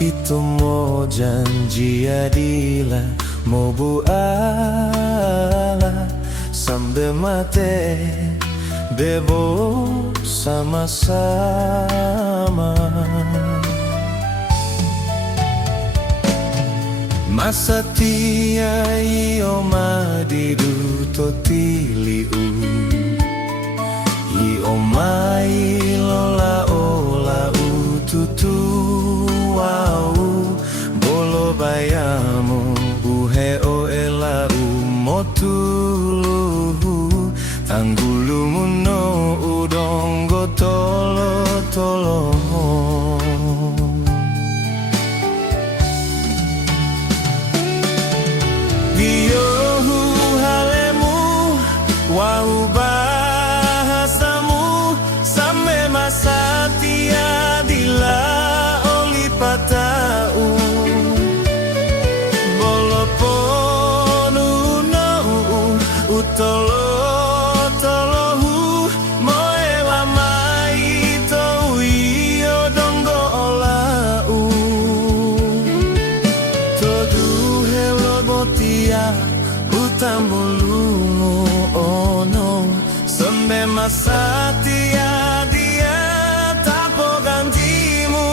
Itu mo janji adila mo buala sampai mati bebo sama-sama. Masa tia io madidu totiliu io mai lola ola ututu au bolo bayamu buhe o ela umotulu tanggulumu no udongo tolo tolo. Diohu halemu wau bahasamu sampai masa tiadila oli patau bolo ponu no utolo tolohu moe wamai to iyo dongo olau todu helo botia utambulungu ono sampai masa tiadia tapo gantimu.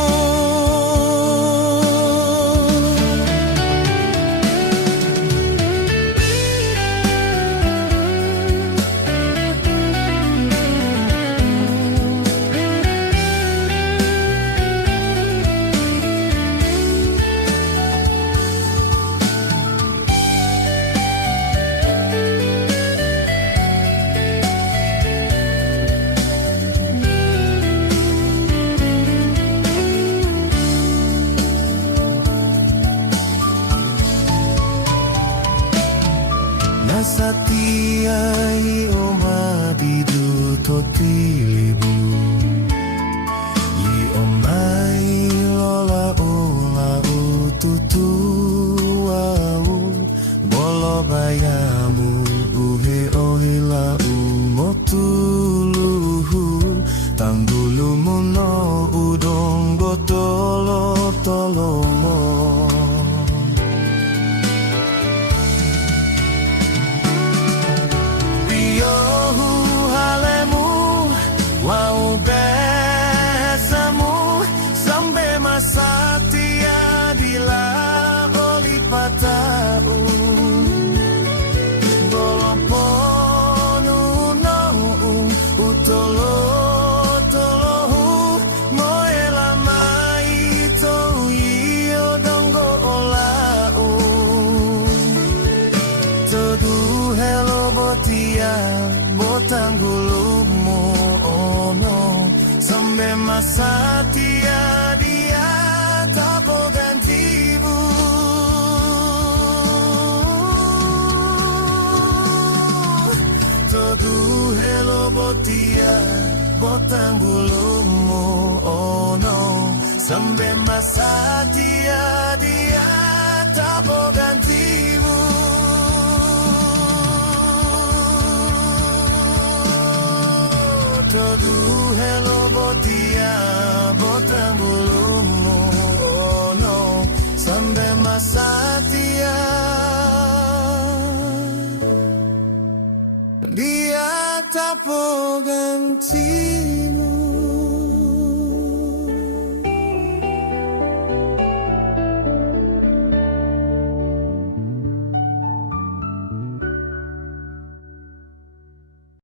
Nasatia io madidu totilibu io mai lola ola ututu au bolo bayamu uhe ohila umotuluhu tanggulumu no udongo tolo tolomo. Wau besamu sampai masa tiadila oli patau goloponu no utolo tolohu moe lamai to iyo dongo olau todu helo botia botanggulumu sampai masa tiadia tapo gantimu. Todu helo botia botang bulumu ono sampai masa tiadia tapo gantimu. Todu helo botia botang bulumu ono sampai masa tia dia tapo gantimu.